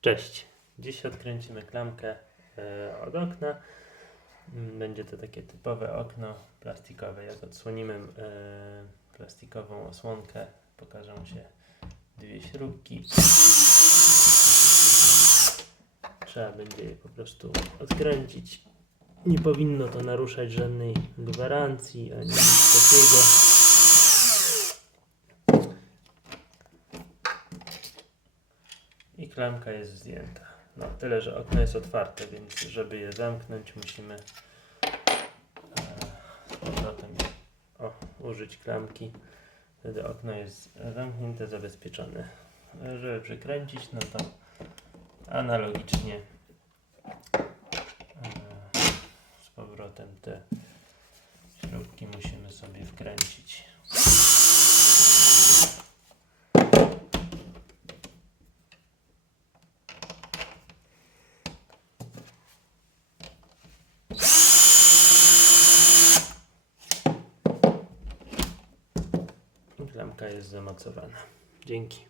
Cześć. Dziś odkręcimy klamkę e, od okna. Mm, Będzie to takie typowe okno plastikowe. Jak odsłonimy e, plastikową osłonkę, pokażą się dwie śrubki. Trzeba będzie je po prostu odkręcić. Nie powinno to naruszać żadnej gwarancji ani nic takiego. I klamka jest zdjęta. No, tyle, że okno jest otwarte, więc żeby je zamknąć, musimy e, z powrotem o, użyć klamki. Wtedy okno jest zamknięte, zabezpieczone. E, Żeby przykręcić, no to analogicznie e, z powrotem te śrubki musimy sobie wkręcić. Klamka jest zamocowana. Dzięki.